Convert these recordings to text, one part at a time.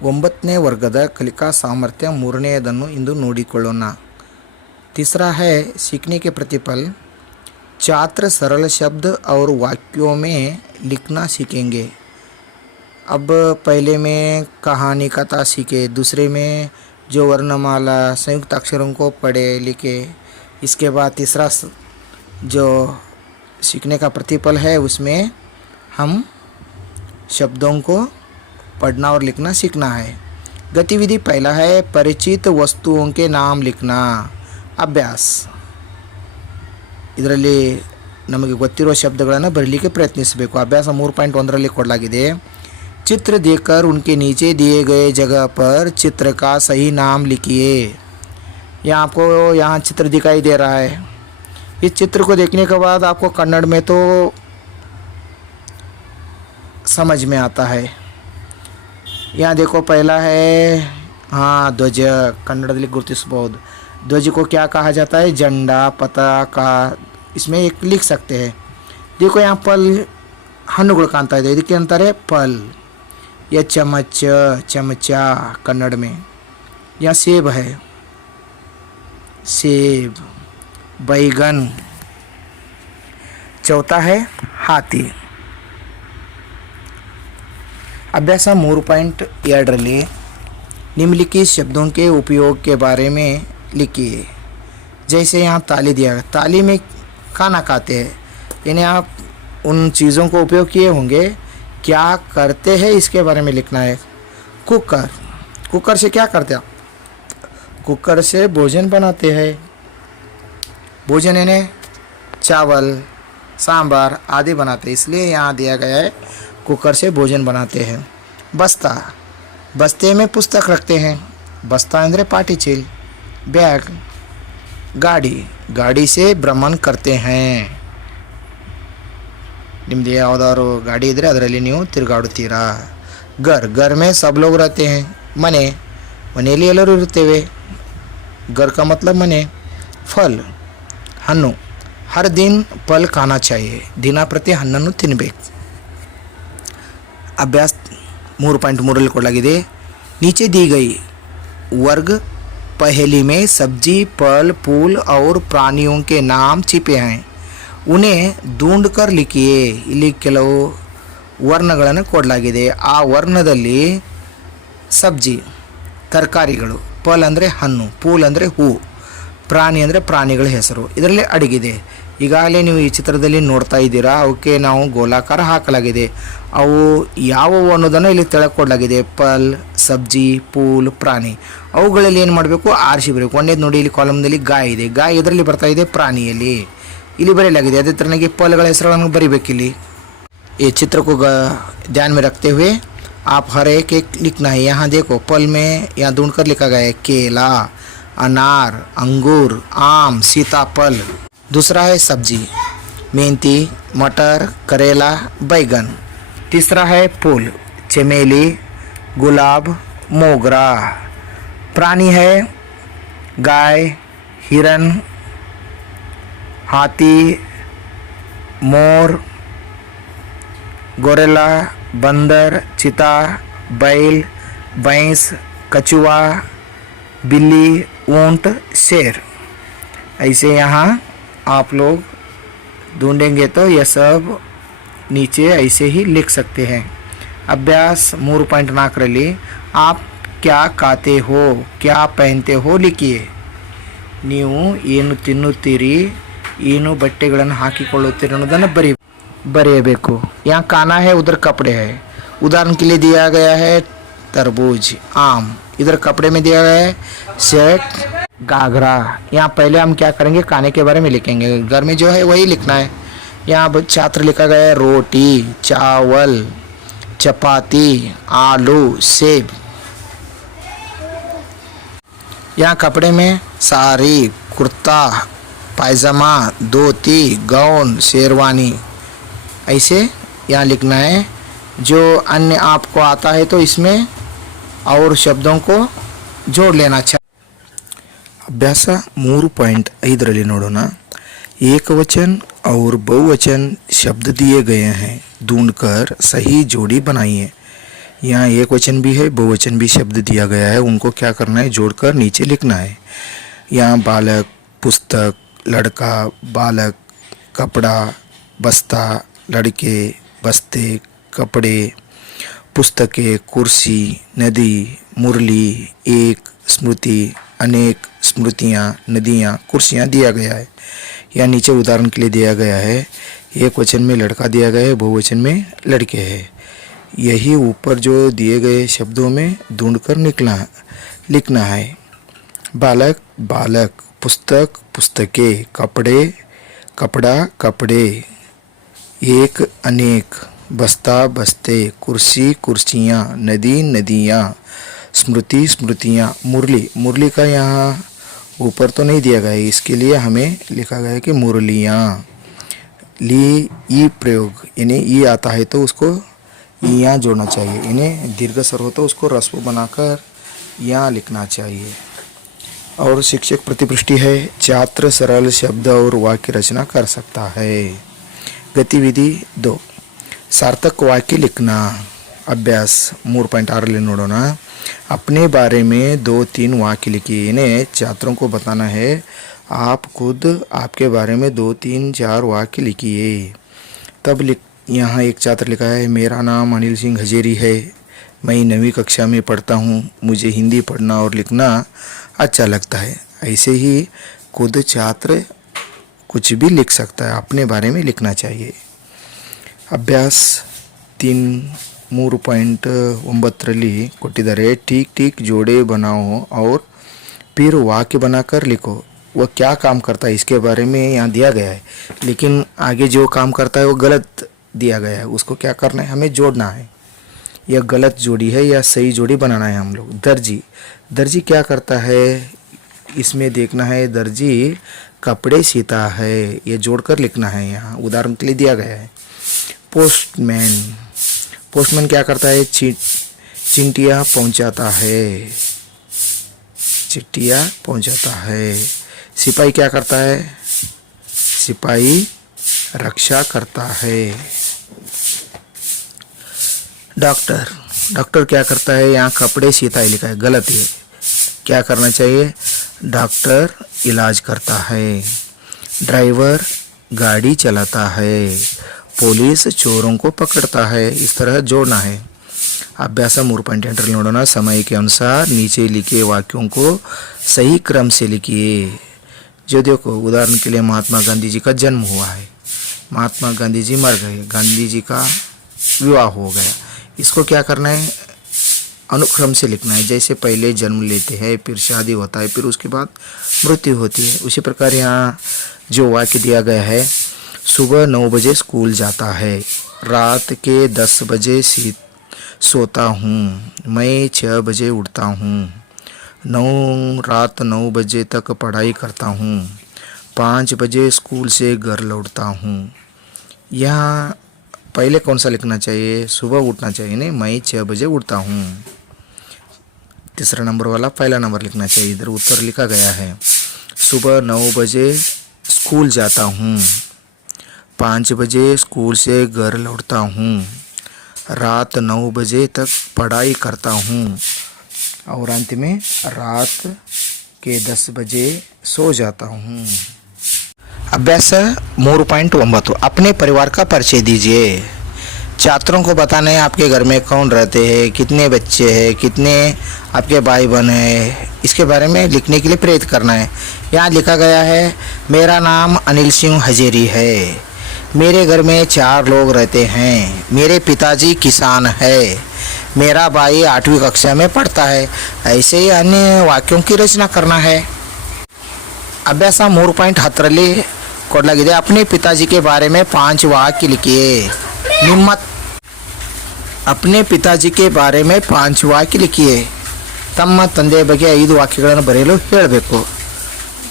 ಒಂಬತ್ತನೇ वर्गದ ಕಲಿಕಾ ಸಾಮರ್ಥ್ಯ ಮೂರನೆಯದನ್ನು ಇಂದು ನೋಡಿಕೊಳ್ಳೋಣ। तीसरा है सीखने के प्रतिफल। छात्र सरल शब्द और वाक्यों में लिखना सीखेंगे। अब पहले में कहानी कथा सीखे, दूसरे में जो वर्णमाला संयुक्त अक्षरों को पढ़े लिखे। इसके बाद तीसरा जो सीखने का प्रतिफल है उसमें हम शब्दों को पढ़ना और लिखना सीखना है। गतिविधि पहला है परिचित वस्तुओं के नाम लिखना। अभ्यास ಇದರಲ್ಲಿ ನಮಗೆ ಗೊತ್ತಿರುವ ಶಬ್ದಗಳನ್ನು ಬರಲಿಕ್ಕೆ ಪ್ರಯತ್ನಿಸಬೇಕು। ಅಭ್ಯಾಸ 3.1ರಲ್ಲಿ ಕೊಡಲಾಗಿದೆ। चित्र देखकर उनके नीचे दिए गए जगह पर चित्र का सही नाम लिखिए। यहाँ आपको यहाँ चित्र दिखाई दे रहा है। इस चित्र को देखने के बाद आपको कन्नड़ में तो समझ में आता है। यहाँ देखो पहला है ध्वज, कन्नड़ದಲ್ಲಿ ಗುರುತಿಸಬಹುದು। ध्वज को क्या कहा जाता है? झंडा, पताका। इसमें एक लिख सकते हैं। देखो यहाँ पल ಹಣ್ಣುಗಳು ಕಾಣ್ತಾ ಇದೆ, ಇದಕ್ಕೆ ಅಂತಾರೆ फल। यह चम्मच, चमचा कन्नड़ में। यहाँ सेब है, सेब। बैगन। चौथा है हाथी। अभ्यास 3.2ರಲ್ಲಿ निम्नलिखित शब्दों के उपयोग के बारे में लिखिए। जैसे यहाँ ताली दिया है, ताली में खाना खाते हैं, यानी आप उन चीज़ों को उपयोग किए होंगे, क्या करते हैं इसके बारे में लिखना है। कुकर, कुकर से क्या करते हैं? कुकर से भोजन बनाते हैं। भोजन यानी चावल, सांभर आदि बनाते हैं, इसलिए यहाँ दिया गया है कुकर से भोजन बनाते हैं। बस्ता, बस्ते में पुस्तक रखते हैं। बस्ता अंदर पाटी चील। बैग, गाड़ी, गाड़ी से भ्रमण करते हैं। निम्दे ಯಾವುದಾದ್ರು ಗಾಡಿ ಇದ್ದರೆ ಅದರಲ್ಲಿ ನೀವು ತಿರುಗಾಡುತ್ತೀರಾ। घर, घर में सब लोग रहते हैं। ಮನೆ, ಮನೆಯಲ್ಲಿ ಎಲ್ಲರೂ ಇರುತ್ತೇವೆ। घर का मतलब ಮನೆ। फल, ಹಣ್ಣು। हर दिन फल खाना चाहिए, ದಿನ ಪ್ರತಿ ಹಣ್ಣನ್ನು ತಿನ್ನಬೇಕು। अभ्यास 3.3ರಲ್ಲಿ ಕೊಡಲಾಗಿದೆ। नीचे दी गई वर्ग पहेली में सब्जी, फल, फूल और प्राणियों के नाम छिपे हैं, उन्हें ढूंढ कर लिखिए। ಇಲ್ಲಿ ಕೆಲವು ವರ್ಣಗಳನ್ನು ಕೊಡಲಾಗಿದೆ। ಆ ವರ್ಣದಲ್ಲಿ ಸಬ್ಜಿ ತರಕಾರಿಗಳು, ಫಲ್ ಅಂದರೆ ಹಣ್ಣು, ಫೂಲ್ ಅಂದರೆ ಹೂ, ಪ್ರಾಣಿ ಅಂದರೆ ಪ್ರಾಣಿಗಳ ಹೆಸರು ಇದರಲ್ಲಿ ಅಡಗಿದೆ। ಈಗಾಗಲೇ ನೀವು ಈ ಚಿತ್ರದಲ್ಲಿ ನೋಡ್ತಾ ಇದ್ದೀರಾ, ಅವಕ್ಕೆ ನಾವು ಗೋಲಾಕಾರ ಹಾಕಲಾಗಿದೆ। ಅವು ಯಾವುವು ಅನ್ನೋದನ್ನು ಇಲ್ಲಿ ತೆಳಕೊಡಲಾಗಿದೆ। ಫಲ್, ಸಬ್ಜಿ, ಫೂಲ್, ಪ್ರಾಣಿ। ಅವುಗಳಲ್ಲಿ ಏನು ಮಾಡಬೇಕು? ಆರಿಸಿ ಬರಬೇಕು। ಒಂದೇದು ನೋಡಿ, ಇಲ್ಲಿ ಕಾಲಮ್ನಲ್ಲಿ ಗಾಯ ಇದೆ, ಗಾಯ ಇದರಲ್ಲಿ ಬರ್ತಾ ಇದೆ, ಪ್ರಾಣಿಯಲ್ಲಿ ಇಲ್ಲಿ ಬರೆಯಲಾಗಿದೆ। ಅದೇ ಥರನಾಗಿ ಫಲ್ಗಳ ಹೆಸರುಗಳನ್ನು ಬರೀಬೇಕಿಲ್ಲಿ। ये चित्र को ध्यान में रखते हुए आप हर एक लिखना है। यहाँ देखो फल में यहाँ ढूंढ कर लिखा गया है केला, अनार, अंगूर, आम, सीताफल। दूसरा है सब्जी, मेथी, मटर, करेला, बैगन। तीसरा है फूल, चमेली, गुलाब, मोगरा। प्राणी है गाय, हिरन, हाथी, मोर, गोरेला, बंदर, चीता, बैल, भैंस, कछुआ, बिल्ली, ऊंट, शेर। ऐसे यहाँ आप लोग ढूंढेंगे तो यह सब नीचे ऐसे ही लिख सकते हैं। अभ्यास 3.4ರಲ್ಲಿ आप क्या खाते हो, क्या पहनते हो लिखिए। ನೀವು ಏನು ತಿನ್ನುತ್ತೀರಿ, ಏನು ಬಟ್ಟೆಗಳನ್ನು ಹಾಕಿಕೊಳ್ಳುತ್ತೀರಿ ಅನ್ನೋದನ್ನು बरेबेको। यहाँ खाना है, उधर कपड़े है। उदाहरण के लिए दिया गया है तरबूज, आम। इधर कपड़े में दिया गया है शर्ट, घाघरा। यहाँ पहले हम क्या करेंगे? खाने के बारे में लिखेंगे। घर में जो है वही लिखना है। यहाँ छात्र लिखा गया है रोटी, चावल, चपाती, आलू, सेब। यहाँ कपड़े में साड़ी, कुर्ता, पायजामा, धोती, गाउन, शेरवानी। ऐसे यहाँ लिखना है। जो अन्य आपको आता है तो इसमें और शब्दों को जोड़ लेना चाहिए। अभ्यास 3.5ರಲ್ಲಿ ನೋಡೋಣ। एकवचन और बहुवचन शब्द दिए गए हैं, ढूंढकर सही जोड़ी बनाइए। यहाँ एक वचन भी है, बहुवचन भी शब्द दिया गया है, उनको क्या करना है, जोड़कर नीचे लिखना है। यहाँ बालक, पुस्तक, लड़का, बालक, कपड़ा, बस्ता, लड़के, बस्ते, कपड़े, पुस्तकें, कुर्सी, नदी, मुरली, एक, स्मृति, अनेक, स्मृतियाँ, नदियाँ, कुर्सियाँ दिया गया है। या नीचे उदाहरण के लिए दिया गया है, एक वचन में लड़का दिया गया है, बहुवचन में लड़के हैं। यही ऊपर जो दिए गए शब्दों में ढूंढकर लिखना है। बालक, बालक, पुस्तक, पुस्तकें, कपड़े, कपड़ा, कपड़े, एक, अनेक, बस्ता, बस्ते, कुर्सी, कुर्सियाँ, नदी, नदियाँ, स्मृति, स्मृतियाँ, मुरली। मुरली का यहाँ ऊपर तो नहीं दिया गया है, इसके लिए हमें लिखा गया है कि मुरलियाँ। ली, ई प्रयोग, इन्हें ई आता है तो उसको यहाँ जोड़ना चाहिए, इन्हें दीर्घ स्वर हो तो उसको रस्व बनाकर यहाँ लिखना चाहिए। और शिक्षक प्रतिपुष्टि है, छात्र सरल शब्द और वाक्य रचना कर सकता है। गतिविधि 2, सार्थक वाक्य लिखना। अभ्यास 3.6 ನೋಡೋಣ। अपने बारे में 2-3 वाक्य लिखिए। इन्हें छात्रों को बताना है, आप खुद आपके बारे में 2-3-4 वाक्य लिखिए। तब यहाँ एक छात्र लिखा है, मेरा नाम अनिल सिंह हजेरी है, मैं 9वीं कक्षा में पढ़ता हूँ, मुझे हिंदी पढ़ना और लिखना अच्छा लगता है। ऐसे ही खुद छात्र कुछ भी लिख सकता है, अपने बारे में लिखना चाहिए। अभ्यास 3.9ರಲ್ಲಿ ಕೊಟ್ಟಿದ್ದಾರೆ, ठीक ठीक जोड़े बनाओ और फिर वाक्य बनाकर लिखो। वह क्या काम करता है इसके बारे में यहाँ दिया गया है, लेकिन आगे जो काम करता है वो गलत दिया गया है, उसको क्या करना है, हमें जोड़ना है। यह गलत जोड़ी है या सही जोड़ी बनाना है हम लोग। दर्जी, दर्जी क्या करता है इसमें देखना है, दर्जी कपड़े सीता है, ये जोड़कर लिखना है, यहाँ उदाहरण के लिए दिया गया है। पोस्टमैन, पोस्टमैन क्या करता है, चिट्ठियाँ पहुँचाता है, चिट्ठियाँ पहुँचाता है। सिपाही क्या करता है, सिपाही रक्षा करता है। डॉक्टर, डॉक्टर क्या करता है, यहाँ कपड़े सीता है लिखा है, गलत है, क्या करना चाहिए, डॉक्टर इलाज करता है। ड्राइवर गाड़ी चलाता है, पुलिस चोरों को पकड़ता है। इस तरह जोड़ना है। अभ्यास 3.8 ನೋಡೋಣ। समय के अनुसार नीचे लिखे वाक्यों को सही क्रम से लिखिए। जो देखो उदाहरण के लिए महात्मा गांधी जी का जन्म हुआ है, महात्मा गांधी जी मर गए, गांधी जी का विवाह हो गया, इसको क्या करना है, अनुक्रम से लिखना है। जैसे पहले जन्म लेते हैं, फिर शादी होता है, फिर उसके बाद मृत्यु होती है, उसी प्रकार यहाँ जो वाक्य दिया गया है, सुबह 9 बजे स्कूल जाता है, रात के 10 बजे सोता हूँ, मैं 6 बजे उठता हूँ, रात 9 बजे तक पढ़ाई करता हूँ, 5 बजे स्कूल से घर लौटता हूँ। यहाँ पहले कौन सा लिखना चाहिए, सुबह उठना चाहिए, नहीं, मैं 6 बजे उठता हूँ। तीसरा नंबर वाला पहला नंबर लिखना चाहिए, इधर उत्तर लिखा गया है, सुबह 9 बजे स्कूल जाता हूँ, 5 बजे स्कूल से घर लौटता हूँ, रात 9 बजे तक पढ़ाई करता हूँ, और अंत में रात के 10 बजे सो जाता हूँ। अभ्यास 3.9 अपने परिवार का परिचय दीजिए। छात्रों को बताना है आपके घर में कौन रहते हैं, कितने बच्चे हैं, कितने आपके भाई बहन हैं, इसके बारे में लिखने के लिए प्रेरित करना है। यहाँ लिखा गया है, मेरा नाम अनिल सिंह हजेरी है, मेरे घर में 4 लोग रहते हैं, मेरे पिताजी किसान है, मेरा भाई 8वीं कक्षा में पढ़ता है। ऐसे ही अन्य वाक्यों की रचना करना है। अभ्यास 3.10ರಲ್ಲಿ ಕೊಡಲಾಗಿದೆ, अपने पिताजी के बारे में 5 वाक्य लिखिए। अपने पिताजी के बारे में 5 वाक्य लिखिए। ತಮ್ಮ ತಂದೆಯ ಬಗ್ಗೆ 5 ವಾಕ್ಯಗಳನ್ನು ಬರೆಯಲು ಹೇಳಬೇಕು।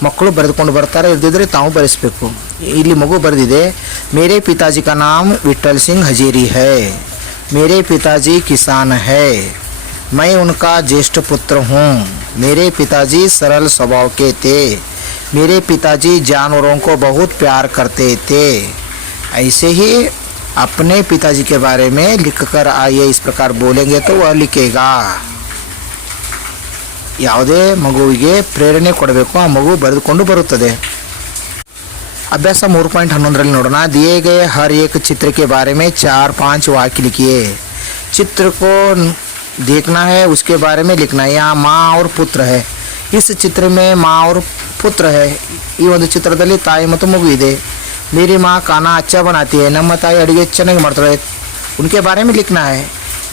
ಮಕ್ಕಳು ಬರೆದುಕೊಂಡು ಬರ್ತಾರೆ, ಇಲ್ಲದಿದ್ದರೆ ತಾವು ಬರೆಸಬೇಕು। ಇಲ್ಲಿ ಮಗು ಬರೆದಿದೆ, मेरे पिताजी का नाम विट्ठल सिंह हजेरी है, मेरे पिताजी किसान है, मैं उनका ज्येष्ठ पुत्र हूँ, मेरे पिताजी सरल स्वभाव के थे, मेरे पिताजी जानवरों को बहुत प्यार करते थे। ऐसे ही अपने पिताजी के बारे में लिखकर आइए, इस प्रकार बोलेंगे तो वह लिखेगा। ಯಾವುದೇ ಮಗುವಿಗೆ ಪ್ರೇರಣೆ ಕೊಡಬೇಕು, ಆ ಮಗು ಬರೆದುಕೊಂಡು ಬರುತ್ತದೆ। अभ्यास 3.11 ನೋಡೋಣ। दिए गए हर एक चित्र के बारे में 4-5 वाक्य लिखिए। चित्र को देखना है, उसके बारे में लिखना है। यहाँ माँ और पुत्र है। इस चित्र में माँ और पुत्र है। ಈ ಒಂದು ಚಿತ್ರದಲ್ಲಿ ತಾಯಿ ಮತ್ತು ಮಗು ಇದೆ। मेरी माँ खाना अच्छा बनाती है। ನಮ್ಮ ತಾಯಿ ಅಡುಗೆ ಚೆನ್ನಾಗಿ ಮಾಡ್ತಾಳೆ। उनके बारे में लिखना है।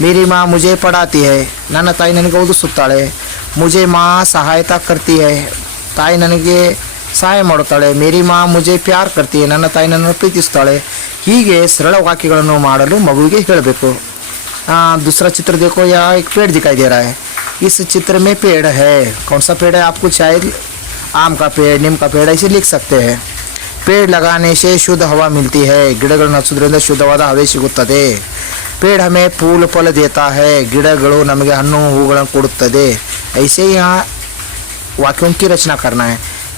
मेरी माँ मुझे पढ़ाती है। ನನ್ನ ತಾಯಿ ನನಗೆ ಓದಿಸುತ್ತಾಳೆ। मुझे माँ सहायता करती है। ತಾಯಿ ನನಗೆ ಸಹಾಯ ಮಾಡುತ್ತಾಳೆ। ಮೇರಿ ಮಾ ಮುಜೆ ಪ್ಯಾರ್ ಕರ್ತಿ है। ನನ್ನ ತಾಯಿ ನನ್ನನ್ನು ಪ್ರೀತಿಸುತ್ತಾಳೆ। ಹೀಗೆ ಸರಳ ವಾಕ್ಯಗಳನ್ನು ಮಾಡಲು ಮಗುವಿಗೆ ಹೇಳಬೇಕು। दूसरा चित्र देखो, यहाँ एक पेड़ दिखाई दे रहा है। इस चित्र में पेड़ है। कौन सा पेड़ है? आपको शायद आम का पेड़, नीम का पेड़ ऐसे लिख सकते हैं। पेड़ लगाने से शुद्ध हवा मिलती है। ಗಿಡಗಳನ್ನು ಹಚ್ಚೋದ್ರಿಂದ ಶುದ್ಧವಾದ ಹವೆ ಸಿಗುತ್ತದೆ। पेड़ हमें फूल फल देता है। ಗಿಡಗಳು ನಮಗೆ ಹಣ್ಣು ಹೂಗಳನ್ನು ಕೊಡುತ್ತದೆ। ऐसे ही यहाँ वाक्यों की रचना करना है।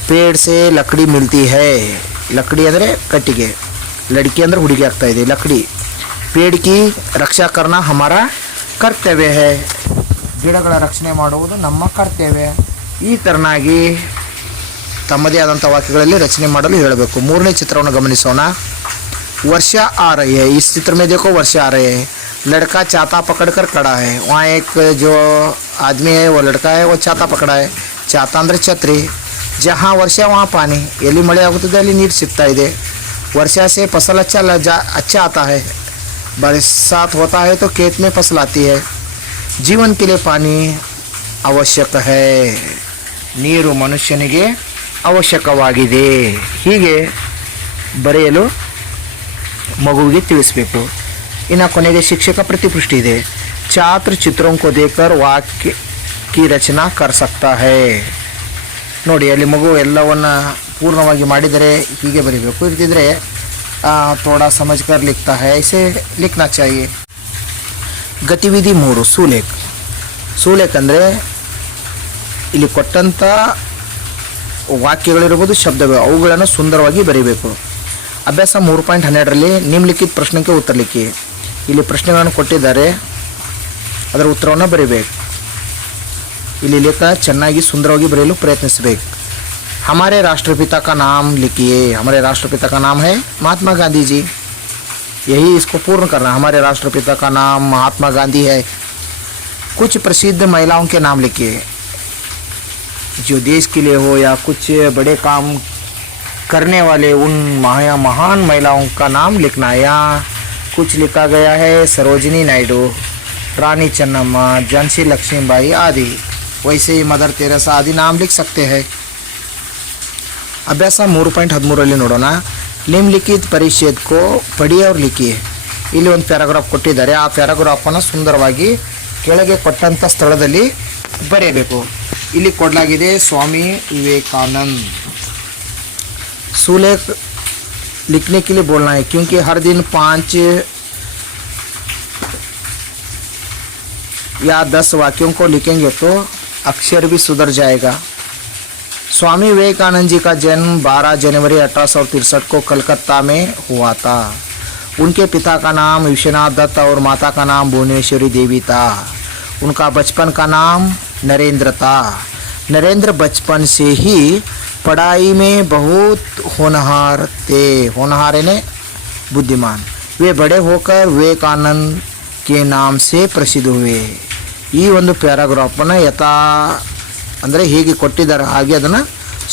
पेड़ से लकड़ी मिलती है। लकड़ी ಅಂದರೆ ಕಟ್ಟಿಗೆ, लड़की ಅಂದರೆ ಹುಡುಗಿ ಆಗ್ತಾ ಇದೆ, ಲಕಡಿ। पेड़ की रक्षा करना हमारा ಕರ್ತವ್ಯ है। ಗಿಡಗಳ ರಕ್ಷಣೆ ಮಾಡುವುದು ನಮ್ಮ ಕರ್ತವ್ಯ। ಈ ತರನಾಗಿ ತಮ್ಮದೇ ಆದಂಥ ವಾಕ್ಯಗಳಲ್ಲಿ ರಚನೆ ಮಾಡಲು ಹೇಳಬೇಕು। ಮೂರನೇ ಚಿತ್ರವನ್ನು ಗಮನಿಸೋಣ। वर्षा आ रही है। इस चित्र में देखो वर्षा आ रही है। लड़का छाता पकड़कर खड़ा है। वहाँ एक जो आदमी है वो लड़का है, वो छाता पकड़ा है। छाता ಅಂದರೆ ಛತ್ರಿ। जहाँ वर्षा वहाँ पानी। ಎಲ್ಲಿ ಮಳೆ ಆಗುತ್ತದೆ ಅಲ್ಲಿ ನೀರು ಸಿಗ್ತಾ ಇದೆ। वर्षा से फसल अच्छा आता है। बरसात होता है तो खेत में फसल आती है। जीवन के लिए पानी आवश्यक है। ನೀರು ಮನುಷ್ಯನಿಗೆ ಅವಶ್ಯಕವಾಗಿದೆ। ಹೀಗೆ ಬರೆಯಲು ಮಗುವಿಗೆ ತಿಳಿಸಬೇಕು। ಇನ್ನು ಕೊನೆಗೆ ಶಿಕ್ಷಕ प्रतिपुष्टि ಇದೆ। छात्र चित्रों को देखकर वाक्य की रचना कर सकता है। ನೋಡಿ ಅಲ್ಲಿ ಮಗು ಎಲ್ಲವನ್ನು ಪೂರ್ಣವಾಗಿ ಮಾಡಿದರೆ ಹೀಗೆ ಬರೀಬೇಕು, ಇರ್ತಿದ್ರೆ थोड़ा समझ कर लिखता है, ऐसे लिखना चाहिए। ಗತಿವಿಧಿ 3 ಸೂಲೇಖ್। ಸೂಲೇಖ್ ಅಂದರೆ ಇಲ್ಲಿ ಕೊಟ್ಟಂಥ ವಾಕ್ಯಗಳಿರ್ಬೋದು, ಶಬ್ದಗಳು, ಅವುಗಳನ್ನು ಸುಂದರವಾಗಿ ಬರೀಬೇಕು। ಅಭ್ಯಾಸ 3.12ರಲ್ಲಿ ನಿಮ್ಲಿಖಿತ ಪ್ರಶ್ನೆಗೆ ಉತ್ತರ ಲಿಖಿ। ಇಲ್ಲಿ ಪ್ರಶ್ನೆಗಳನ್ನು ಕೊಟ್ಟಿದ್ದಾರೆ, ಅದರ ಉತ್ತರವನ್ನು ಬರೀಬೇಕು। ಇಲ್ಲಿ ಲೇಖ ಚೆನ್ನಾಗಿ ಸುಂದರವಾಗಿ ಬರೆಯಲು ಪ್ರಯತ್ನಿಸಬೇಕು। हमारे राष्ट्रपिता का नाम लिखिए। हमारे राष्ट्रपिता का नाम है महात्मा गांधी जी। यही इसको पूर्ण करना। हमारे राष्ट्रपिता का नाम महात्मा गांधी है। कुछ प्रसिद्ध महिलाओं के नाम लिखिए, जो देश के लिए हो या कुछ बड़े काम करने वाले उन महान महिलाओं का नाम लिखना है। यहाँ कुछ लिखा गया है सरोजिनी नायडू, रानी चन्नम्मा, झांसी लक्ष्मीबाई आदि। वैसे ही मदर तेरेसा आदि नाम लिख सकते हैं। अभ्यास 3.13ರಲ್ಲಿ ನೋಡೋಣ। ನಿಮ್ಲಿಖಿತ ಪರಿಚ್ಛೇದ ಕೋ ಪಡಿ और लिखिए। ಇಲ್ಲಿ ಒಂದು ಪ್ಯಾರಾಗ್ರಾಫ್ ಕೊಟ್ಟಿದ್ದಾರೆ, ಆ ಪ್ಯಾರಾಗ್ರಾಫನ್ನು ಸುಂದರವಾಗಿ ಕೆಳಗೆ ಕೊಟ್ಟಂಥ ಸ್ಥಳದಲ್ಲಿ ಬರೆಯಬೇಕು। ಇಲ್ಲಿ ಕೊಡಲಾಗಿದೆ स्वामी विवेकानंद। सुलेख लिखने के लिए बोलना है, क्योंकि हर दिन 5 या 10 वाक्यों को लिखेंगे तो अक्षर भी सुधर जाएगा। स्वामी विवेकानंद जी का जन्म 12 जनवरी 1863 को कलकत्ता में हुआ था। उनके पिता का नाम विश्वनाथ दत्त और माता का नाम भुवनेश्वरी देवी था। उनका बचपन का नाम नरेंद्र था। नरेंद्र बचपन से ही पढ़ाई में बहुत होनहार थे। होनहार यानी बुद्धिमान। वे बड़े होकर विवेकानंद के नाम से प्रसिद्ध हुए। ಈ ಒಂದು ಪ್ಯಾರಾಗ್ರಾಫನ್ನು ಯಥಾ ಅಂದರೆ ಹೇಗೆ ಕೊಟ್ಟಿದ್ದಾರೆ ಹಾಗೆ ಅದನ್ನು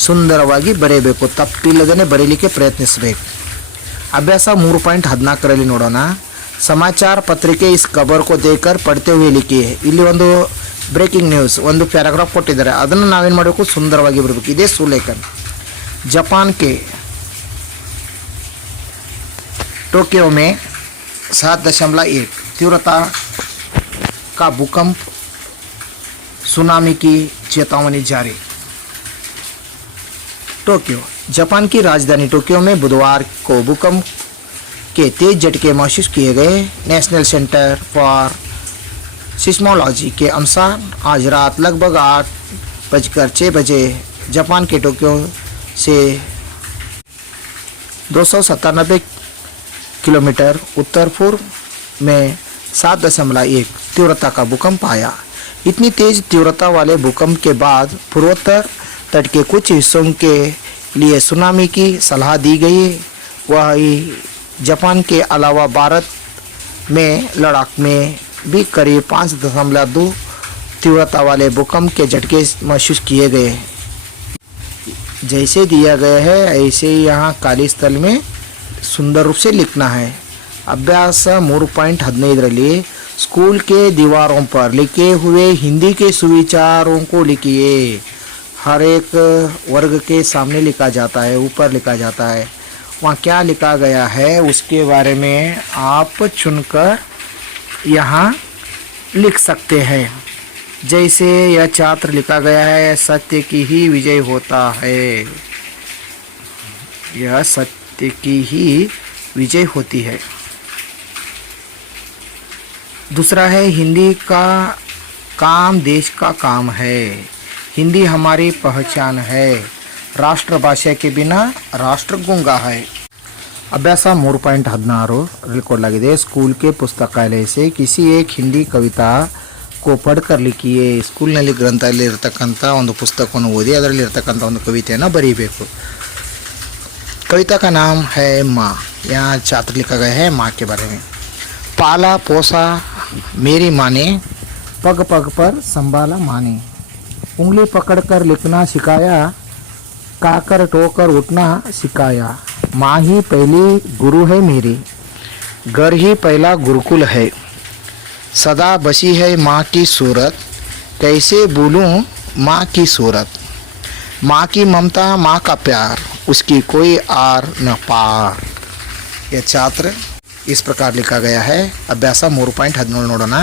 ಸುಂದರವಾಗಿ ಬರೆಯಬೇಕು, ತಪ್ಪಿಲ್ಲದೇ ಬರೀಲಿಕ್ಕೆ ಪ್ರಯತ್ನಿಸಬೇಕು। ಅಭ್ಯಾಸ 3.14ರಲ್ಲಿ ನೋಡೋಣ। ಸಮಾಚಾರ ಪತ್ರಿಕೆ ಇಸ್ ಖಬರ್ ಕೋ ದೇಕರ್ ಪಡ್ತೆ ಹುಯೇ ಲಿಖಿಯೇ। ಇಲ್ಲಿ ಒಂದು ಬ್ರೇಕಿಂಗ್ ನ್ಯೂಸ್ ಒಂದು ಪ್ಯಾರಾಗ್ರಾಫ್ ಕೊಟ್ಟಿದ್ದಾರೆ, ಅದನ್ನು ನಾವೇನು ಮಾಡಬೇಕು, ಸುಂದರವಾಗಿ ಬರಬೇಕು। ಇದೇ ಸುಲೇಖನ್। जापान के टोक्यो में 7.1 तीव्रता का भूकंप, सुनामी की चेतावनी जारी। टोक्यो, जापान की राजधानी टोक्यो में बुधवार को भूकंप के तेज झटके महसूस किए गए। नेशनल सेंटर फॉर सिस्मोलॉजी के अनुसार आज रात लगभग 8:06 बजे जापान के टोक्यो से 297 किलोमीटर उत्तर पूर्व में 7.1 तीव्रता का भूकंप आया। इतनी तेज तीव्रता वाले भूकंप के बाद पूर्वोत्तर तट के कुछ हिस्सों के लिए सुनामी की सलाह दी गई। वही जापान के अलावा भारत में लद्दाख में भी करीब 5.2 तीव्रता वाले भूकंप के झटके महसूस किए गए। जैसे दिया गया है ऐसे ही यहाँ खाली स्थल में सुंदर रूप से लिखना है। अभ्यास 3.15 स्कूल के दीवारों पर लिखे हुए हिंदी के सुविचारों को लिखिए। हर एक वर्ग के सामने लिखा जाता है, ऊपर लिखा जाता है। वहाँ क्या लिखा गया है उसके बारे में आप चुनकर यहाँ लिख सकते हैं। जैसे यह छात्र लिखा गया है, सत्य की ही विजय होता है। यह सत्य की ही विजय होती है। दूसरा है हिंदी का काम देश का काम है। हिंदी हमारी पहचान है। राष्ट्रभाषा के बिना राष्ट्र गूंगा है। ಅಭ್ಯಾಸ 3.16 रिकॉर्ड स्कूल के पुस्तकालय से किसी एक हिंदी कविता को पढ़कर लिखिए। ಸ್ಕೂಲ್ನಲ್ಲಿ ಗ್ರಂಥಾಲಯ ಇರತಕ್ಕಂಥ ಒಂದು ಪುಸ್ತಕವನ್ನು ಓದಿ ಅದರಲ್ಲಿ ಇರತಕ್ಕಂಥ ಒಂದು ಕವಿತೆಯನ್ನು ಬರೀಬೇಕು। कविता का नाम है माँ। यहाँ छात्र लिखा गया है माँ के बारे में। पाला पोसा मेरी माँ ने, पग पग पर संभाला माँ ने, उंगली पकड़कर लिखना सिखाया, काकर टोकर उठना सिखाया। माँ ही पहली गुरु है मेरी, घर ही पहला गुरुकुल है। सदा बसी है माँ की सूरत, कैसे भूलूं माँ की सूरत। माँ की ममता माँ का प्यार, उसकी कोई आर न पार। यह छात्र इस प्रकार लिखा गया है। अभ्यास 3.17 ನೋಡೋಣ।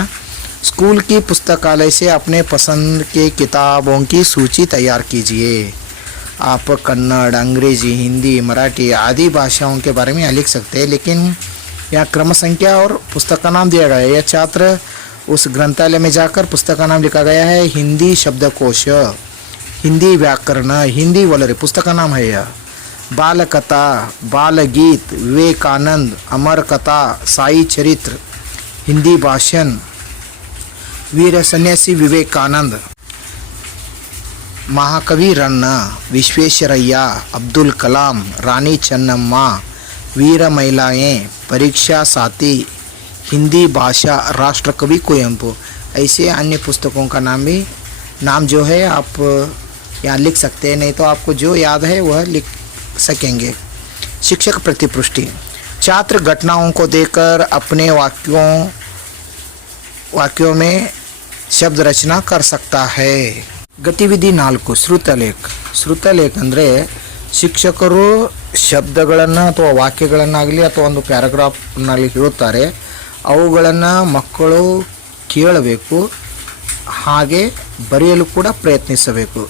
स्कूल की पुस्तकालय से अपने पसंद के किताबों की सूची तैयार कीजिए। आप कन्नड़, अंग्रेजी, हिंदी, मराठी आदि भाषाओं के बारे में लिख सकते हैं, लेकिन यहाँ क्रम संख्या और पुस्तक का नाम दिया गया है। यह छात्र उस ग्रंथालय में जाकर पुस्तक का नाम लिखा गया है हिंदी शब्दकोश, हिंदी व्याकरण, हिंदी वलरी पुस्तक का नाम है यह। बाल कथा, बाल गीत, विवेकानंद, अमर कथा, साई चरित्र, हिंदी भाषण, वीर सन्यासी विवेकानंद, महाकवि रन्ना, विश्वेश्वरैया, अब्दुल कलाम, रानी चन्नम्मा, वीर महिलाएं, परीक्षा साथी, हिंदी भाषा, राष्ट्रकवि कुवेंपु। ऐसे अन्य पुस्तकों का नाम जो है आप यहाँ लिख सकते हैं, नहीं तो आपको जो याद है वह लिख सकेंगे। शिक्षक प्रतिपुष्टि। छात्र घटनाओं को देखकर अपने वाक्यों में शब्द रचना कर सकता है। ಗತಿವಿಧಿ 4 ಶ್ರುತಲೇಖ। ಶ್ರುತಲೇಖ ಅಂದರೆ ಶಿಕ್ಷಕರು ಶಬ್ದಗಳನ್ನು ಅಥವಾ ವಾಕ್ಯಗಳನ್ನಾಗಲಿ ಅಥವಾ ಒಂದು ಪ್ಯಾರಾಗ್ರಾಫ್ನಲ್ಲಿ ಹೇಳುತ್ತಾರೆ, ಅವುಗಳನ್ನು ಮಕ್ಕಳು ಕೇಳಬೇಕು, ಹಾಗೆ ಬರೆಯಲು ಕೂಡ ಪ್ರಯತ್ನಿಸಬೇಕು।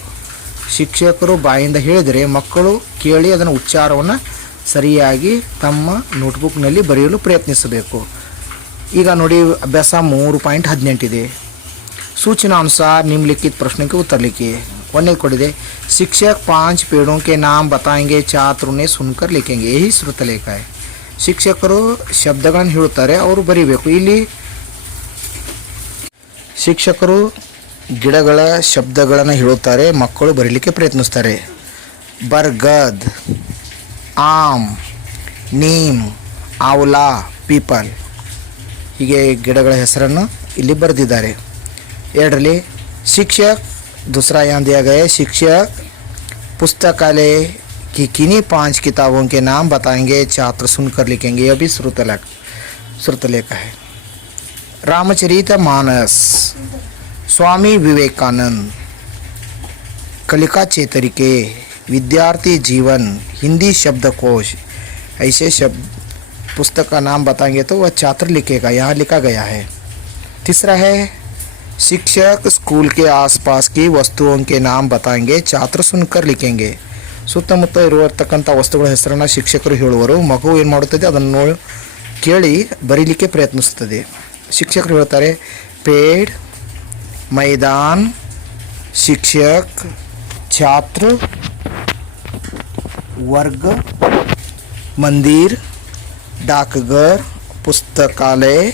ಶಿಕ್ಷಕರು ಬಾಯಿಂದ ಹೇಳಿದರೆ ಮಕ್ಕಳು ಕೇಳಿ ಅದನ್ನು ಉಚ್ಚಾರವನ್ನು ಸರಿಯಾಗಿ ತಮ್ಮ ನೋಟ್ಬುಕ್ನಲ್ಲಿ ಬರೆಯಲು ಪ್ರಯತ್ನಿಸಬೇಕು। ಈಗ ನೋಡಿ ಅಭ್ಯಾಸ 3.18 ಇದೆ। सूचना अनुसार निम्नलिखित प्रश्नों के उत्तर लिखिए। ಒಂದನೇ ಕೊಡಿದೆ, शिक्षक 5 पेड़ों के नाम बताएंगे, छात्र उन्हें सुनकर लिखेंगे। यही ಶ್ರುತಲೇಖ है। ಶಿಕ್ಷಕರು ಶಬ್ದಗಳನ್ನು ಹೇಳುತ್ತಾರೆ, ಅವರು ಬರೀಬೇಕು। ಇಲ್ಲಿ ಶಿಕ್ಷಕರು ಗಿಡಗಳ ಶಬ್ದಗಳನ್ನು ಹೇಳುತ್ತಾರೆ, ಮಕ್ಕಳು ಬರೀಲಿಕ್ಕೆ ಪ್ರಯತ್ನಿಸ್ತಾರೆ। ಬರ್ಗದ್, ಆಮ್, ನೀಮ್, ಆವ್ಲಾ, ಪೀಪಲ್ ಹೀಗೆ ಗಿಡಗಳ ಹೆಸರನ್ನು ಇಲ್ಲಿ ಬರೆದಿದ್ದಾರೆ। ಎರಡರಲ್ಲಿ शिक्षक, दूसरा यहाँ दिया गया है शिक्षक पुस्तकालय की किन्हीं 5 किताबों के नाम बताएंगे, छात्र सुनकर लिखेंगे। यह भी श्रुतलेख है। रामचरितमानस, स्वामी विवेकानंद, कलिका चेतरिके, विद्यार्थी जीवन, हिंदी शब्दकोश। ऐसे शब्द पुस्तक का नाम बताएंगे तो वह छात्र लिखेगा, यहाँ लिखा गया है। तीसरा है शिक्षक स्कूल के आसपास की वस्तुओं के नाम बताएंगे, छात्र सुनकर लिखेंगे। ಸುತ್ತಮುತ್ತ ಇರುವತಕ್ಕಂಥ ವಸ್ತುಗಳ ಹೆಸರನ್ನು ಶಿಕ್ಷಕರು ಹೇಳುವರು, ಮಗು ಏನು ಮಾಡುತ್ತದೆ ಅದನ್ನು ಕೇಳಿ ಬರೀಲಿಕ್ಕೆ ಪ್ರಯತ್ನಿಸುತ್ತದೆ। ಶಿಕ್ಷಕರು ಹೇಳ್ತಾರೆ पेड़, मैदान, शिक्षक, छात्र, वर्ग, मंदिर, डाकघर, पुस्तकालय,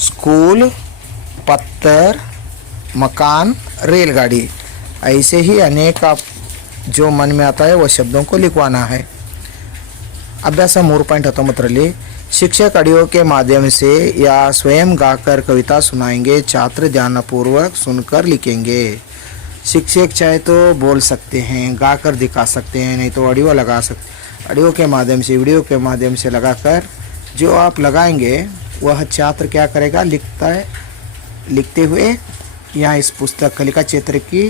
स्कूल, पत्थर, मकान, रेलगाड़ी। ऐसे ही अनेक आप जो मन में आता है वो शब्दों को लिखवाना है। अभ्यास 3.19 शिक्षक ऑडियो के माध्यम से या स्वयं गाकर कविता सुनाएंगे। छात्र ध्यानपूर्वक सुनकर लिखेंगे। शिक्षक चाहे तो बोल सकते हैं, गाकर दिखा सकते हैं, नहीं तो ऑडियो लगा सकते। ऑडियो के माध्यम से, वीडियो के माध्यम से लगाकर जो आप लगाएंगे वह छात्र क्या करेगा, लिखता है, लिखते हुए यहाँ इस पुस्तक कलिका क्षेत्र की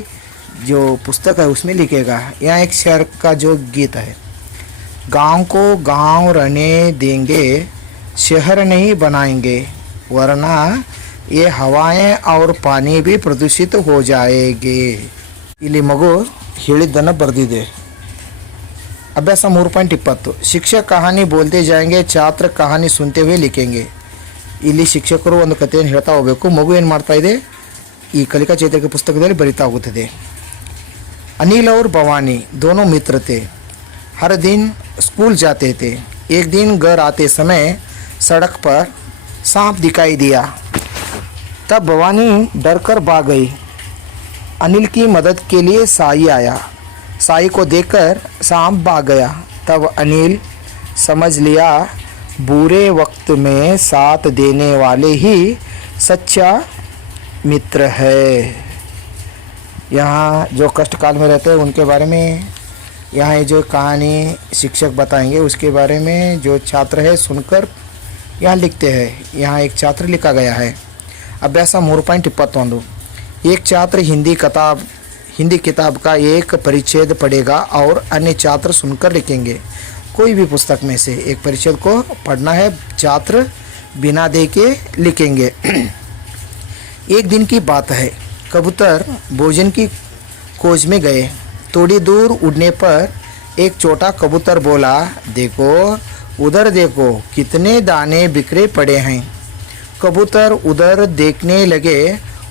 जो पुस्तक है उसमें लिखेगा। यहाँ एक शेर का जो गीत है, गांव को गांव रहने देंगे, शहर नहीं बनाएंगे, वरना ये हवाएं और पानी भी प्रदूषित हो जाएंगे। ಇಲ್ಲಿ ಮಗು ಹೇಳಿದ್ದನ್ನು ಬರೆದಿದೆ। अभ्यास 3.20 शिक्षक कहानी बोलते जाएंगे, छात्र कहानी सुनते हुए लिखेंगे। ಇಲ್ಲಿ ಶಿಕ್ಷಕರು ಒಂದು ಕಥೆಯನ್ನು ಹೇಳ್ತಾ ಹೋಗಬೇಕು, ಮಗು ಏನು ಮಾಡ್ತಾ ಇದೆ, ಈ ಕಲಿಕಾ ಚೇತರಿಕೆ ಪುಸ್ತಕದಲ್ಲಿ ಬರಿತಾ ಹೋಗುತ್ತದೆ। अनिल और भवानी दोनों मित्र थे। हर दिन स्कूल जाते थे। एक दिन घर आते समय सड़क पर सांप दिखाई दिया। तब भवानी डरकर भाग गई। अनिल की मदद के लिए साई आया। साई को देखकर सांप भाग गया। तब अनिल समझ लिया बुरे वक्त में साथ देने वाले ही सच्चा मित्र है। यहाँ जो कष्ट काल में रहते हैं उनके बारे में यहाँ ये जो कहानी शिक्षक बताएंगे उसके बारे में जो छात्र है सुनकर यहाँ लिखते हैं। यहाँ एक छात्र लिखा गया है। अभ्यास 3.21 एक छात्र हिंदी किताब का एक परिच्छेद पढ़ेगा और अन्य छात्र सुनकर लिखेंगे। कोई भी पुस्तक में से एक परिच्छेद को पढ़ना है, छात्र बिना देखे लिखेंगे। एक दिन की बात है, कबूतर भोजन की खोज में गए। थोड़ी दूर उड़ने पर एक छोटा कबूतर बोला, देखो उधर देखो कितने दाने बिखरे पड़े हैं। कबूतर उधर देखने लगे।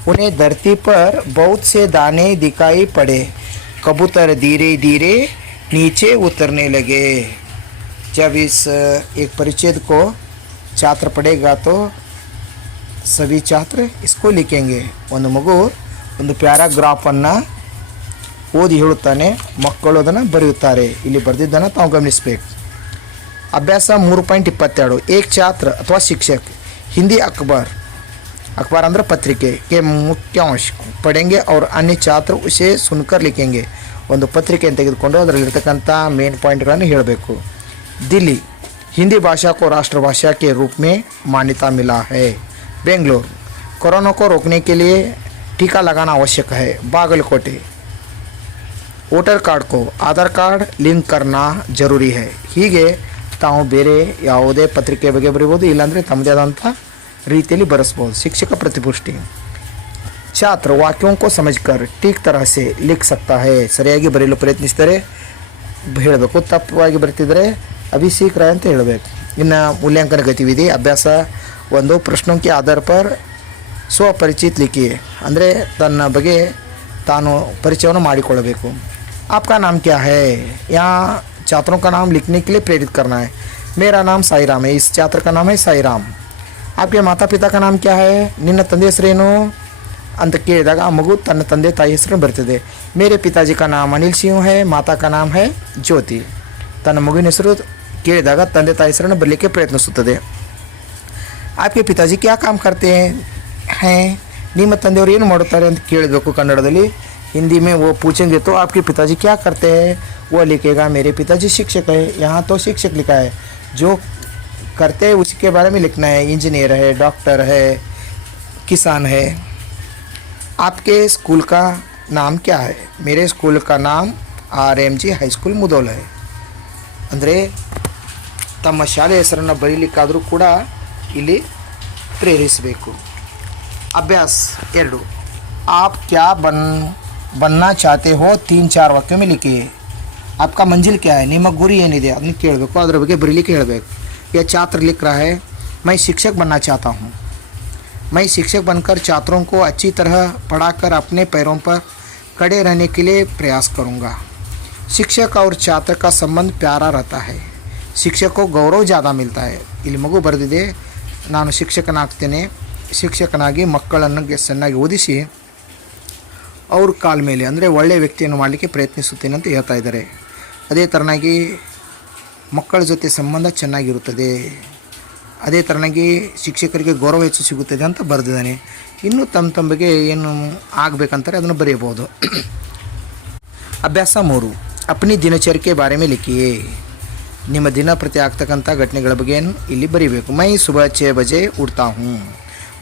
उन्हें धरती पर बहुत से दाने दिखाई पड़े। कबूतर धीरे धीरे नीचे उतरने लगे। जब इस एक परिच्छेद को छात्र पढ़ेगा तो सभी छात्र इसको लिखेंगे। ಒಂದು ಮಗು ಒಂದು ಪ್ಯಾರಾಗ್ರಾಫನ್ನು ಓದಿ ಹೇಳುತ್ತಾನೆ, ಮಕ್ಕಳು ಅದನ್ನು ಬರೆಯುತ್ತಾರೆ। ಇಲ್ಲಿ ಬರೆದಿದ್ದನ್ನು ತಾವು ಗಮನಿಸಬೇಕು। अभ्यास 3.22 एक छात्र अथवा शिक्षक हिंदी अखबार अंदर पत्रिके के मुख्यांश पढ़ेंगे और अन्य छात्र उसे सुनकर लिखेंगे। ಒಂದು ಪತ್ರಿಕೆಯನ್ನು ತೆಗೆದುಕೊಂಡು ಅದರಲ್ಲಿರ್ತಕ್ಕಂಥ ಮೇನ್ ಪಾಯಿಂಟ್ಗಳನ್ನು ಹೇಳಬೇಕು। दिल्ली हिंदी भाषा को राष्ट्रभाषा के रूप में मान्यता मिला है। बेंगलोर कोरोना को रोकने के लिए टीका लगाना आवश्यक है। बागलकोटे वोटर कार्ड को आधार कार्ड लिंक करना जरूरी है। ಹೀಗೆ ತಾವು ಬೇರೆ ಯಾವುದೇ ಪತ್ರಿಕೆ ಬಗ್ಗೆ ಬರೀಬೋದು, ಇಲ್ಲಾಂದರೆ ತಮ್ಮದೇ ಆದಂಥ ರೀತಿಯಲ್ಲಿ ಬರೆಸ್ಬೋದು। ಶಿಕ್ಷಕ प्रतिपुष्टि छात्र वाक्यों को समझकर ठीक तरह से लिख सकता है। ಸರಿಯಾಗಿ ಬರೆಯಲು ಪ್ರಯತ್ನಿಸಿದರೆ ಹೇಳಬೇಕು, ತಪ್ಪಾಗಿ ಬರೆತಿದ್ರೆ अभी सीख रहे ಅಂತ ಹೇಳಬೇಕು। ಇನ್ನು मूल्यांकन गतिविधि अभ्यास 1 प्रश्नों के आधार पर स्वपरिचित लिखिए, ಅಂದರೆ ತನ್ನ ಬಗ್ಗೆ ತಾನು ಪರಿಚಯವನ್ನು ಮಾಡಿಕೊಳ್ಳಬೇಕು। आपका नाम क्या है, यहाँ छात्रों का नाम लिखने के लिए प्रेरित करना है। मेरा नाम साई राम है, इस छात्र का नाम है साई राम। आपके माता पिता का नाम क्या है, ನಿನ್ನ ತಂದೆ ಹೆಸರೇನು ಅಂತ ಕೇಳಿದಾಗ ಆ ಮಗು ತನ್ನ ತಂದೆ ತಾಯಿ ಹೆಸರನ್ನು ಬರ್ತದೆ। मेरे पिताजी का नाम अनिल सिंह है, माता का नाम है ज्योति। ತನ್ನ ಮಗುವಿನ ಹೆಸರು ಕೇಳಿದಾಗ ತಂದೆ ತಾಯಿ ಹೆಸರನ್ನು ಬರಲಿಕ್ಕೆ ಪ್ರಯತ್ನಿಸುತ್ತದೆ। आपके पिताजी क्या काम करते हैं, ನಿಮ್ಮ ತಂದೆಯವರು ಏನು ಮಾಡುತ್ತಾರೆ ಅಂತ ಕೇಳಬೇಕು ಕನ್ನಡದಲ್ಲಿ। हिंदी में वो पूछेंगे तो आपके पिताजी क्या करते हैं, वो लिखेगा मेरे पिताजी शिक्षक है। यहाँ तो शिक्षक लिखा है, जो करते हैं उसके बारे में लिखना है। इंजीनियर है, डॉक्टर है, किसान है। आपके स्कूल का नाम क्या है, मेरे स्कूल का नाम RMG हाई स्कूल मुदोल है। ಅಂದರೆ ತಮ್ಮ ಶಾಲೆ ಹೆಸರನ್ನು ಬರೀಲಿಕ್ಕಾದರೂ ಕೂಡ ಇಲ್ಲಿ ಪ್ರೇರಿಸಬೇಕು। अभ्यास 2 आप क्या बनना चाहते हो 3-4 वाक्यों में लिखिए। आपका मंजिल क्या है, ನಿಮ್ಮ ಗುರಿ ಏನಿದೆ ಅದನ್ನು ಕೇಳಬೇಕು, ಅದರ ಬಗ್ಗೆ ಬರೀಲಿಕ್ಕೆ ಹೇಳಬೇಕು। यह छात्र लिख रहा है मैं शिक्षक बनना चाहता हूँ। मैं शिक्षक बनकर छात्रों को अच्छी तरह पढ़ाकर अपने पैरों पर खड़े रहने के लिए प्रयास करूँगा। शिक्षक और छात्र का संबंध प्यारा रहता है। ಶಿಕ್ಷಕ को ಗೌರವ ज़्यादा मिलता है. ಇಲ್ಲಿ ಮಗು ಬರೆದಿದೆ, ನಾನು ಶಿಕ್ಷಕನಾಗ್ತೇನೆ, ಶಿಕ್ಷಕನಾಗಿ ಮಕ್ಕಳನ್ನು ಚೆನ್ನಾಗಿ ಓದಿಸಿ ಅವ್ರ ಕಾಲ ಮೇಲೆ ಅಂದರೆ ಒಳ್ಳೆಯ ವ್ಯಕ್ತಿಯನ್ನು ಮಾಡಲಿಕ್ಕೆ ಪ್ರಯತ್ನಿಸುತ್ತೇನೆ ಅಂತ ಹೇಳ್ತಾ ಇದ್ದಾರೆ. ಅದೇ ಥರನಾಗಿ ಮಕ್ಕಳ ಜೊತೆ ಸಂಬಂಧ ಚೆನ್ನಾಗಿರುತ್ತದೆ, ಅದೇ ಥರನಾಗಿ ಶಿಕ್ಷಕರಿಗೆ ಗೌರವ ಹೆಚ್ಚು ಸಿಗುತ್ತದೆ ಅಂತ ಬರೆದಿದ್ದಾನೆ. ಇನ್ನು ತಮ್ಮ ಬಗ್ಗೆ ಏನು ಆಗಬೇಕಂತಾರೆ ಅದನ್ನು ಬರೆಯಬಹುದು. ಅಭ್ಯಾಸ 3. ಅಪ್ನಿ ದಿನಚರಿ ಕೆ ಬಾರೆ ಮೇ ಲಿಖಿಯೇ. ನಿಮ್ಮ ದಿನ ಪ್ರತಿ ಆಗ್ತಕ್ಕಂಥ ಘಟನೆಗಳ ಬಗ್ಗೆ ಇಲ್ಲಿ ಬರೀಬೇಕು. ಮೈ ಸುಬಹ 6 बजे उठता हूँ,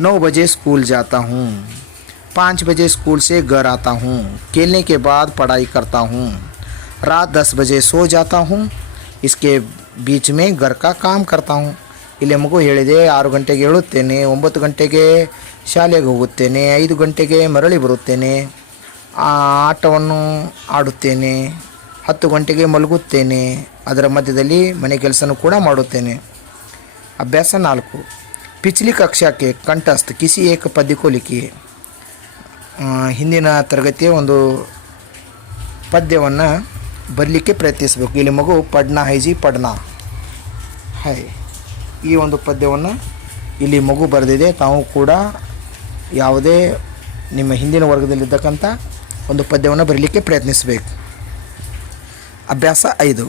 9 बजे स्कूल जाता हूँ, 5 बजे स्कूल से घर आता हूँ, खेलने के बाद पढ़ाई करता हूँ, रात 10 बजे सो जाता हूँ, इसके बीच में घर का काम करता हूँ. ಇಲ್ಲಿ ಮಗು ಹೇಳಿದೆ 6 ಗಂಟೆಗೆ ಏಳುತ್ತೇನೆ, 9 ಗಂಟೆಗೆ ಶಾಲೆಗೆ ಹೋಗುತ್ತೇನೆ, 5 ಗಂಟೆಗೆ ಮರಳಿ ಬರುತ್ತೇನೆ, ಆಟವನ್ನು ಆಡುತ್ತೇನೆ, 10 ಗಂಟೆಗೆ ಮಲಗುತ್ತೇನೆ, ಅದರ ಮಧ್ಯದಲ್ಲಿ ಮನೆ ಕೆಲಸನೂ ಕೂಡ ಮಾಡುತ್ತೇನೆ. ಅಭ್ಯಾಸ 4. ಪಿಚ್ಲಿ ಕಕ್ಷಾಕ್ಕೆ ಕಂಠಸ್ಥ ಕಿಸಿ ಏಕ ಪದ್ಯ ಕೋ ಲಿಖಿಯೇ. ಹಿಂದಿನ ತರಗತಿಯ ಒಂದು ಪದ್ಯವನ್ನು ಬರಲಿಕ್ಕೆ ಪ್ರಯತ್ನಿಸಬೇಕು. ಇಲ್ಲಿ ಮಗು ಪಡ್ನಾ ಹೈಜಿ ಪಡ್ನಾ ಹೈ, ಈ ಒಂದು ಪದ್ಯವನ್ನು ಇಲ್ಲಿ ಮಗು ಬರೆದಿದೆ. ತಾವು ಕೂಡ ಯಾವುದೇ ನಿಮ್ಮ ಹಿಂದಿನ ವರ್ಗದಲ್ಲಿದ್ದಕ್ಕಂಥ ಒಂದು ಪದ್ಯವನ್ನು ಬರಲಿಕ್ಕೆ ಪ್ರಯತ್ನಿಸಬೇಕು. ಅಭ್ಯಾಸ 5.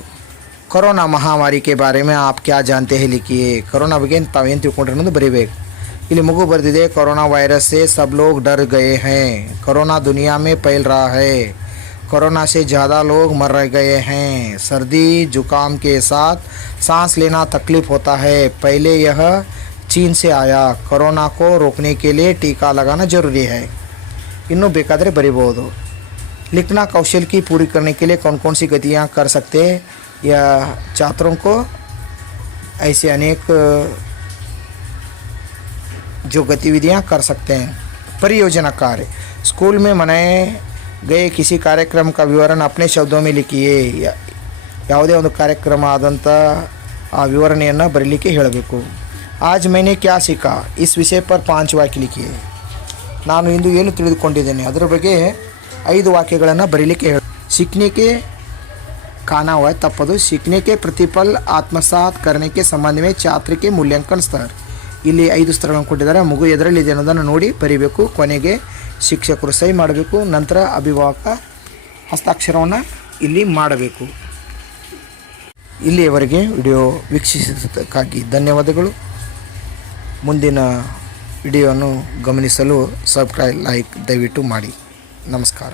ಕೊರೋನಾ ಮಹಾಮಾರಿ ಕೆ ಬಾರೆ ಮೇ ಆಪ್ ಕ್ಯಾ ಜಾನ್ತೆ ಹೇ ಲಿಖಿಯೇ. ಕೊರೋನಾ ಬಗ್ಗೆ ತಾವೇನು ತಿಳ್ಕೊಂಡ್ರೆ ಅನ್ನೋದು ಬರೀಬೇಕು. ಇಲ್ಲಿ ಮಗು ಬರೆದಿದೆ, ಕೊರೋನಾ ವೈರಸ್ से सब लोग डर गए हैं, कोरोना दुनिया में फैल रहा है, कोरोना से ज़्यादा लोग मर गए हैं, सर्दी जुकाम के साथ सांस लेना तकलीफ़ होता है, पहले यह चीन से आया, कोरोना को रोकने के लिए टीका लगाना ज़रूरी है. ಇನ್ನೂ ಬೇಕಾದರೆ ಬರಿಬೋದು. लिखना कौशल की पूरी करने के लिए कौन कौन सी गतियाँ कर सकते हैं, या छात्रों को ऐसे अनेक जो गतिविधियाँ कर सकते हैं. परियोजना कार्य. स्कूल में मनाए गए किसी कार्यक्रम का विवरण अपने शब्दों में लिखिए. ಯಾವುದೇ ಒಂದು ಕಾರ್ಯಕ್ರಮ ಆದಂಥ ಆ ವಿವರಣೆಯನ್ನು ಬರೀಲಿಕ್ಕೆ ಹೇಳಬೇಕು. ಆಜ್ ಮೈನೆ ಕ್ಯಾ ಸಿಕ್ಕಾ ಇಸ್ ವಿಷಯ ಪರ್ 5 ವಾಕ್ಯ ಲಿಖಿಯೇ. ನಾನು ಇಂದು ಏನು ತಿಳಿದುಕೊಂಡಿದ್ದೇನೆ ಅದರ ಬಗ್ಗೆ 5 ವಾಕ್ಯಗಳನ್ನು ಬರೀಲಿಕ್ಕೆ ಹೇಳ. सीखने खाना हुआ है तಪ್ಪದು. सीखने के प्रतिफल आत्मसात करने के संबंध में छात्र के मूल्यांकन स्तर. ಇಲ್ಲಿ 5 ಸ್ತರಗಳನ್ನು ಕೊಟ್ಟಿದ್ದಾರೆ. ಮಗು ಎದರಲ್ಲಿದೆ ಅನ್ನೋದನ್ನು ನೋಡಿ ಬರೀಬೇಕು. ಕೊನೆಗೆ ಶಿಕ್ಷಕರು ಸಹಿ ಮಾಡಬೇಕು. ನಂತರ ಅಭಿಭಾವಕ ಹಸ್ತಾಕ್ಷರವನ್ನು ಇಲ್ಲಿ ಮಾಡಬೇಕು. ಇಲ್ಲಿಯವರೆಗೆ ವಿಡಿಯೋ ವೀಕ್ಷಿಸಿದ್ದಕ್ಕಾಗಿ ಧನ್ಯವಾದಗಳು. ಮುಂದಿನ ವಿಡಿಯೋವನ್ನು ಗಮನಿಸಲು ಸಬ್ಸ್ಕ್ರೈಬ್, ಲೈಕ್ ದಯವಿಟ್ಟು ಮಾಡಿ. ನಮಸ್ಕಾರ.